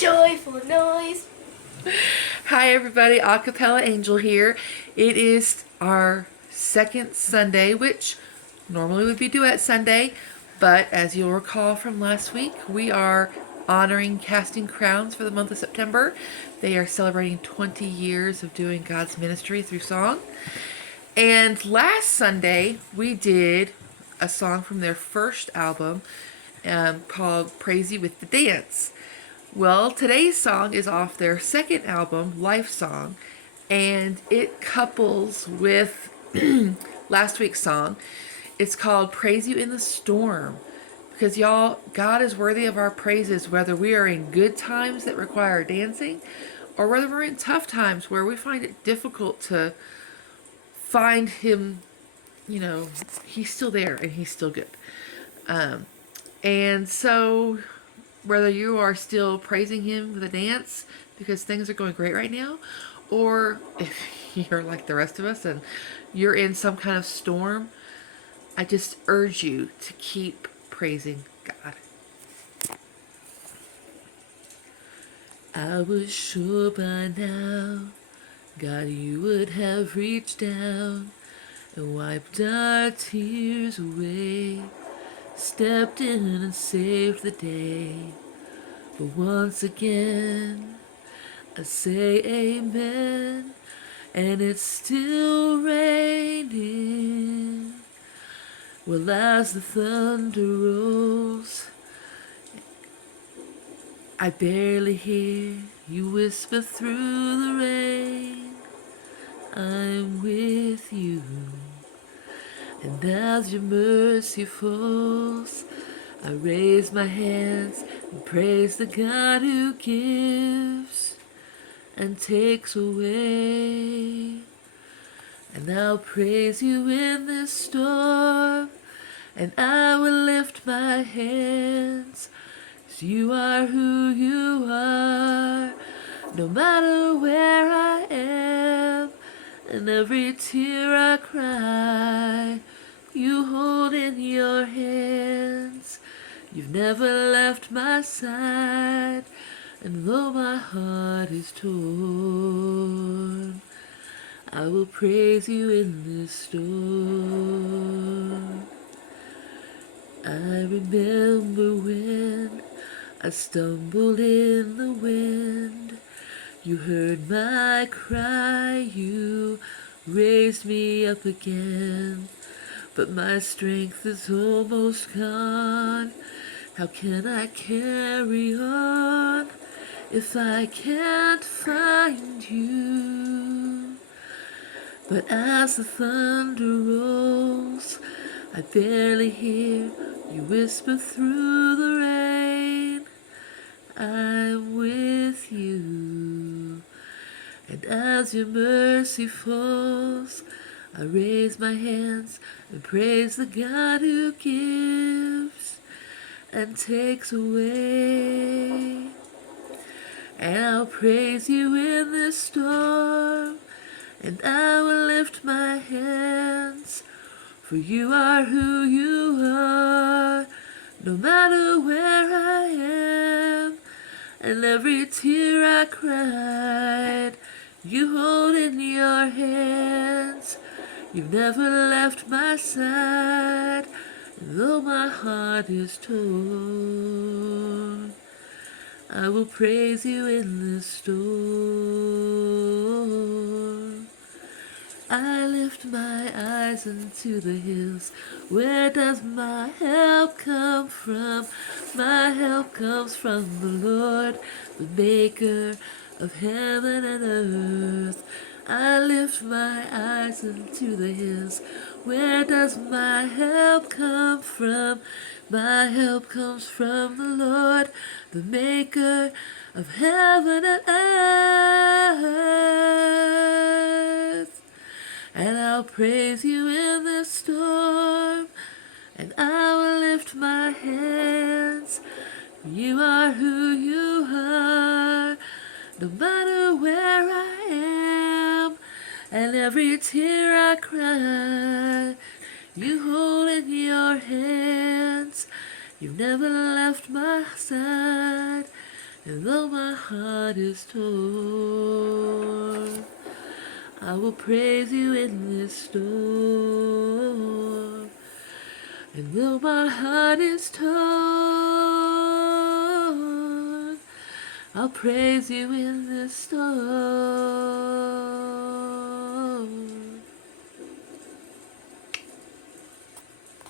Joyful noise. Hi everybody, Acapella Angel here. It is our second Sunday, which normally would be Duet Sunday, but as you'll recall from last week, we are honoring Casting Crowns for the month of September. They are celebrating 20 years of doing God's ministry through song. And last Sunday, we did a song from their first album called Praise You with the Dance. Well, today's song is off their second album, Lifesong, and it couples with last week's song. It's called Praise You in the Storm. Because y'all, God is worthy of our praises, whether we are in good times that require dancing or whether we're in tough times where we find it difficult to find Him. He's still there and He's still good. And so whether you are still praising Him with a dance because things are going great right now, or if you're like the rest of us and you're in some kind of storm, I just urge you to keep praising God. I was sure by now, God, you would have reached down and wiped our tears away, stepped in and saved the day. But once again, I say amen, and it's still raining. Well, as the thunder rolls, I barely hear you whisper through the rain, I'm with you. And as your mercy falls, I raise my hands and praise the God who gives and takes away. And I'll praise you in this storm, and I will lift my hands, 'cause you are who you are, no matter where I am, and every tear I cry, you hold in your hands. You've never left my side, and though my heart is torn, I will praise you in this storm. I remember when I stumbled in the wind. You heard my cry, you raised me up again. But my strength is almost gone. How can I carry on if I can't find you? But as the thunder rolls, I barely hear you whisper through the rain, I'm with you. And as your mercy falls, I raise my hands and praise the God who gives and takes away. And I'll praise you in this storm, and I will lift my hands, for you are who you are, no matter where I am, and every tear I cried, you hold in your hands. You've never left my side, and though my heart is torn, I will praise you in this storm. I lift my eyes into the hills. Where does my help come from? My help comes from the Lord, the maker of heaven and earth. I lift my eyes into the hills. Where does my help come from? My help comes from the Lord, the maker of heaven and earth. And I'll praise you in the storm, and I will lift my hands. You are who you are, no matter where I am, and every tear I cry, you hold in your hands. You've never left my side, And though my heart is torn, I will praise you in this storm. And though my heart is torn, I'll praise you in this storm.